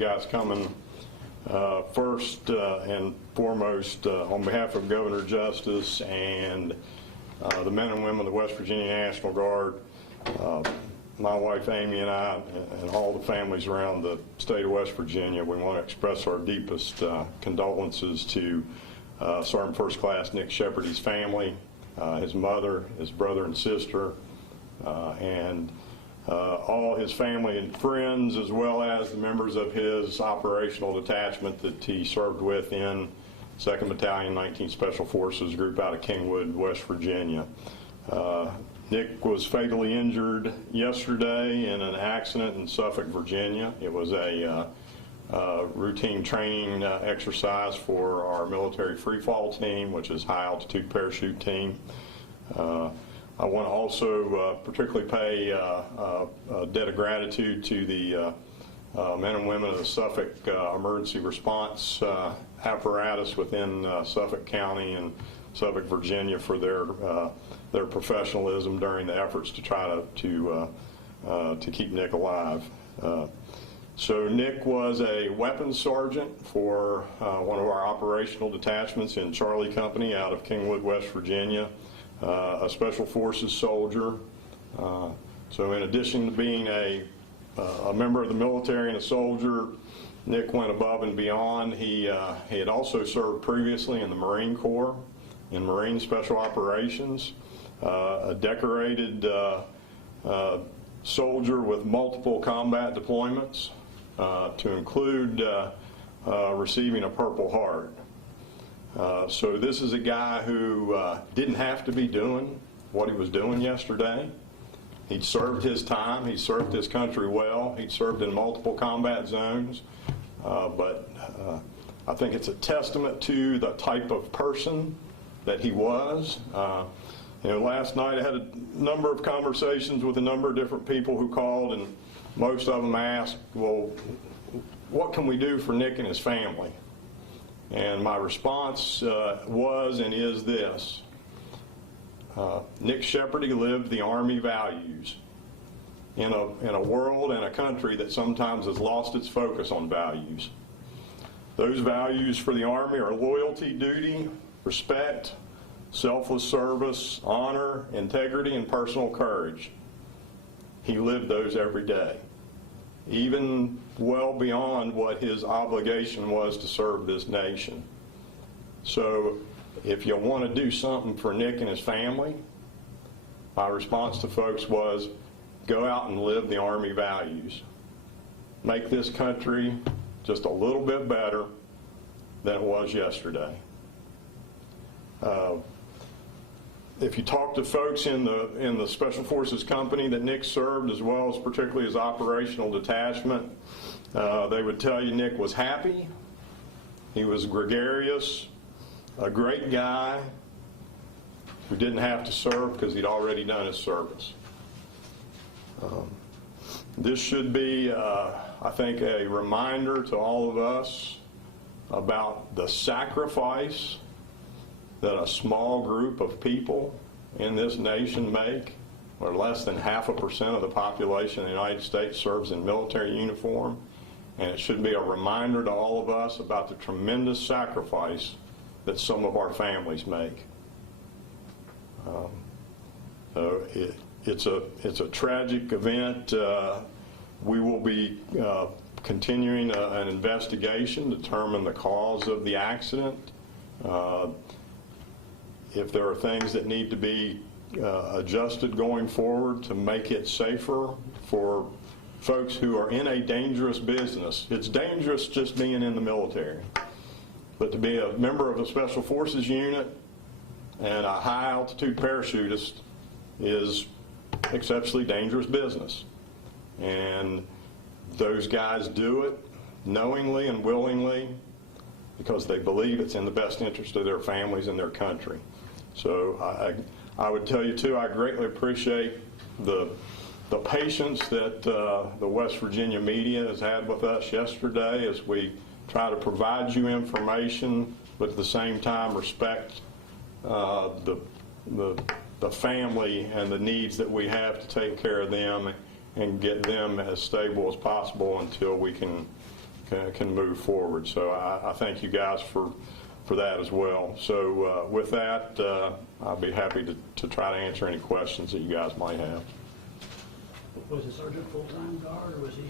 Guys coming first and foremost on behalf of Governor Justice and the men and women of the West Virginia National Guard, my wife Amy and I and all the families around the state of West Virginia, we want to express our deepest condolences to Sergeant First Class Nick Shepardy's family, his mother, his brother and sister, and all his family and friends, as well as the members of his operational detachment that he served with in 2nd Battalion, 19th Special Forces Group out of Kingwood, West Virginia. Nick was fatally injured yesterday in an accident in Suffolk, Virginia. It was a routine training exercise for our military free fall team, which is high altitude parachute team. I want to also particularly pay a debt of gratitude to the men and women of the Suffolk emergency response apparatus within Suffolk County and Suffolk, Virginia, for their professionalism during the efforts to try to keep Nick alive. So Nick was a weapons sergeant for one of our operational detachments in Charlie Company out of Kingwood, West Virginia. A Special Forces soldier. So in addition to being a member of the military and a soldier, Nick went above and beyond. He had also served previously in the Marine Corps, in Marine Special Operations, a decorated soldier with multiple combat deployments, to include receiving a Purple Heart. So this is a guy who didn't have to be doing what he was doing yesterday. He'd served his time, he served his country well, he'd served in multiple combat zones, but I think it's a testament to the type of person that he was. Last night I had a number of conversations with a number of different people who called, and most of them asked, well, what can we do for Nick and his family? And my response was and is this: Nick Shepardy lived the Army values in a world and a country that sometimes has lost its focus on values. Those values for the Army are loyalty, duty, respect, selfless service, honor, integrity, and personal courage. He lived those every day, even well beyond what his obligation was to serve this nation. So if you want to do something for Nick and his family, my response to folks was, go out and live the Army values. Make this country just a little bit better than it was yesterday. If you talk to folks in the Special Forces company that Nick served, as well as particularly his operational detachment, they would tell you Nick was happy, he was gregarious, a great guy who didn't have to serve because he'd already done his service. This should be, I think, a reminder to all of us about the sacrifice that a small group of people in this nation make, or less than 0.5% of the population of the United States serves in military uniform, and it should be a reminder to all of us about the tremendous sacrifice that some of our families make. So it's a tragic event. We will be continuing an investigation to determine the cause of the accident. If there are things that need to be adjusted going forward to make it safer for folks who are in a dangerous business. It's dangerous just being in the military, but to be a member of a Special Forces unit and a high altitude parachutist is exceptionally dangerous business. And those guys do it knowingly and willingly because they believe it's in the best interest of their families and their country. So I would tell you too, I greatly appreciate the patience that the West Virginia media has had with us yesterday as we try to provide you information, but at the same time respect the family and the needs that we have to take care of them and get them as stable as possible until we can can move forward. So I thank you guys for that as well. So with that, I'll be happy to try to answer any questions that you guys might have. Was the sergeant full-time guard, or was he?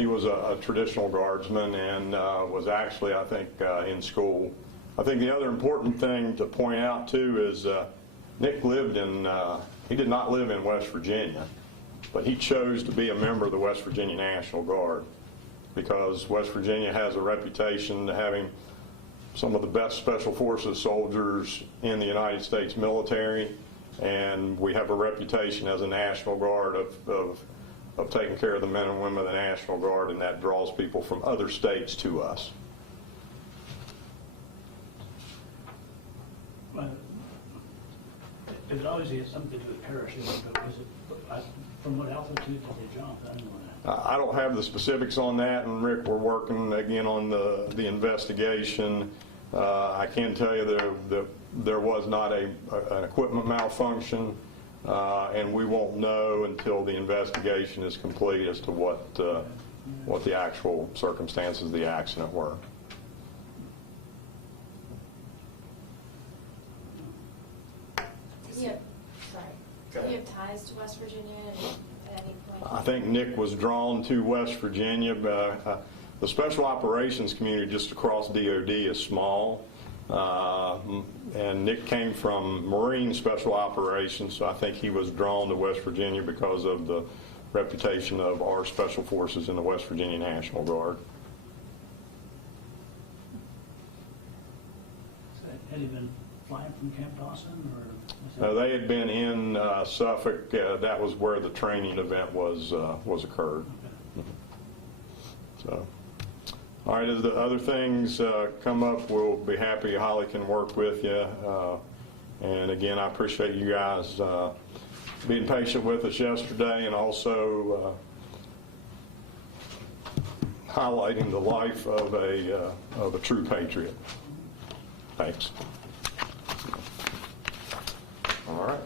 He was a traditional guardsman and was actually, I think, in school. I think the other important thing to point out, too, is Nick lived in, he did not live in West Virginia, but he chose to be a member of the West Virginia National Guard because West Virginia has a reputation to having some of the best Special Forces soldiers in the United States military, and we have a reputation as a National Guard of taking care of the men and women of the National Guard, and that draws people from other states to us. Well, it was obviously something to do with parachute, but was it, from what altitude did they jump? I don't know that. I don't have the specifics on that, and Rick, we're working again on the investigation. I can tell you there was not an equipment malfunction, and we won't know until the investigation is complete as to what the actual circumstances of the accident were. Do you have ties to West Virginia at any point? I think Nick was drawn to West Virginia. The special operations community just across DOD is small, and Nick came from Marine Special Operations, so I think he was drawn to West Virginia because of the reputation of our special forces in the West Virginia National Guard. So had he been flying from Camp Dawson, or? They had been in Suffolk. That was where the training event was occurred. Okay. So, all right. As the other things come up, we'll be happy. Holly can work with you. And again, I appreciate you guys being patient with us yesterday, and also highlighting the life of a true patriot. Thanks. All right.